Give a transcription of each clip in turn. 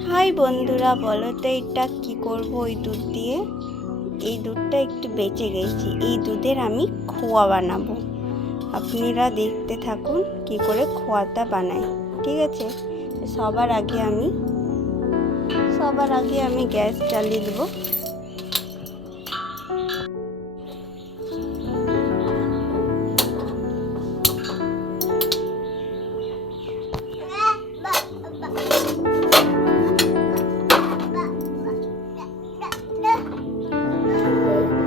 High বন্ধুরা, বলো তো এটা কি করব ওই দুধ দিয়ে। এই দুধটা একটু বেঁচে গেছি, এই দুধের আমি খোয়া বানাবো। আপনারা দেখতে থাকুন কি করে খোয়াটা বানাই, ঠিক আছে। সবার আগে আমি গ্যাস জ্বালিয়ে দেবো।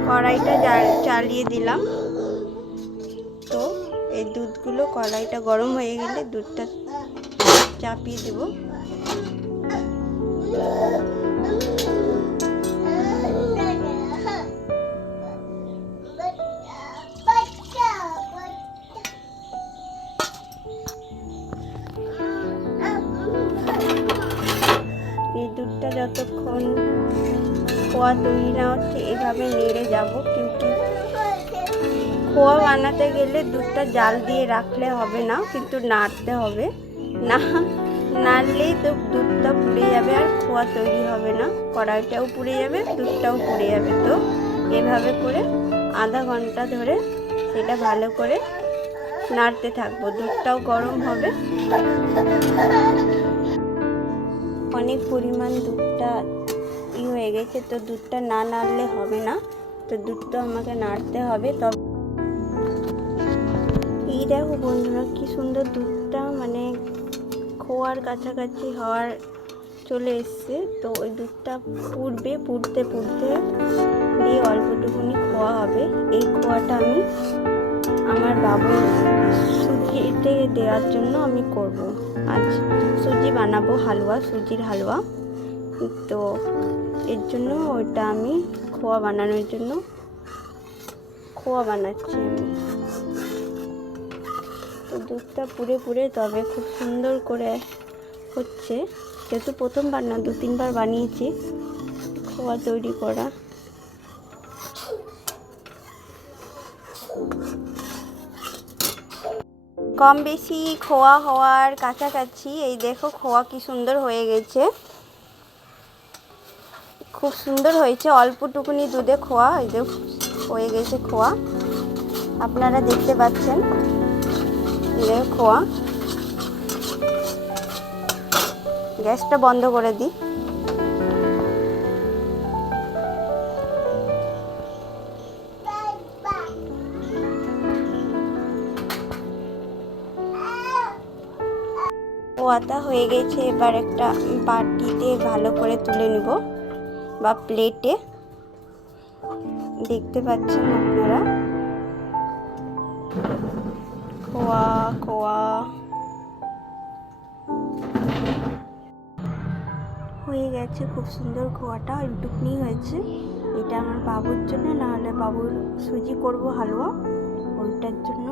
কড়াইটা জ্বালিয়ে দিলাম। তো এই দুধগুলো, কড়াইটা গরম হয়ে গেলে দুধটা চাপিয়ে দেব। এই দুধটা যতক্ষণ খোয়া তৈরি না হচ্ছে এভাবে নেড়ে যাব, কিন্তু খোয়া বানাতে গেলে দুধটা জাল দিয়ে রাখলে হবে না, কিন্তু নাড়তে হবে। না নাড়লেই তো দুধটা পুড়ে যাবে আর খোয়া তৈরি হবে না, কড়াইটাও পুড়ে যাবে, দুধটাও পুড়ে যাবে। তো এভাবে করে আধা ঘন্টা ধরে সেটা ভালো করে নাড়তে থাকবো, দুধটাও গরম হবে। অনেক পরিমাণ দুধটা হয়ে গেছে, তো দুধটা না নাড়লে হবে না, তো দুধটা আমাকে নাড়তে হবে। তবে এই দেখো বন্ধুরা, কি সুন্দর দুধটা মানে খোয়ার কাছাকাছি হওয়ার চলে এসছে। তো ওই দুধটা পুড়তে দিয়ে অল্পটুকুনি খোয়া হবে। এই খোয়াটা আমি আমার বাবুর সুজিতে দেওয়ার জন্য আমি করব। আজ সুজি বানাবো, সুজির হালুয়া। তো এর জন্য ওইটা আমি খোয়া বানানোর জন্য খোয়া বানাচ্ছি আমি। তো দুধটা পুড়ে তবে খুব সুন্দর করে হচ্ছে, যেহেতু প্রথমবার না, 2-3 বার বানিয়েছি খোয়া তৈরি করা। কম বেশি খোয়া হওয়ার কাছাকাছি। এই দেখো খোয়া কি সুন্দর হয়ে গেছে, খুব সুন্দর হয়েছে। অল্পটুকুনি দুধে খোয়া, এই যে হয়ে গেছে খোয়া, আপনারা দেখতে পাচ্ছেন। এই দেখো খোয়া। গ্যাসটা বন্ধ করে দিই। খোয়াটা হয়ে গেছে, এবার একটা বাটিতে ভালো করে তুলে নিব বা প্লেটে। দেখতে পাচ্ছেন আপনারা খোয়া হয়ে গেছে। খুব সুন্দর খোয়াটা, একটুখানি হয়েছে। এটা আমার বাবুর জন্য, নাহলে বাবুর সুজি করব হালুয়া, ওইটার জন্য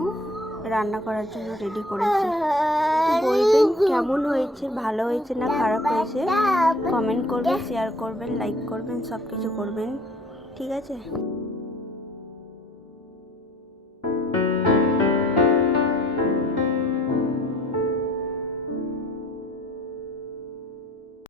রান্না করার জন্য রেডি করেছি। বলবেন কেমন হয়েছে, ভালো হয়েছে না খারাপ হয়েছে, কমেন্ট করবেন, শেয়ার করবেন, লাইক করবেন, সব কিছু করবেন, ঠিক আছে।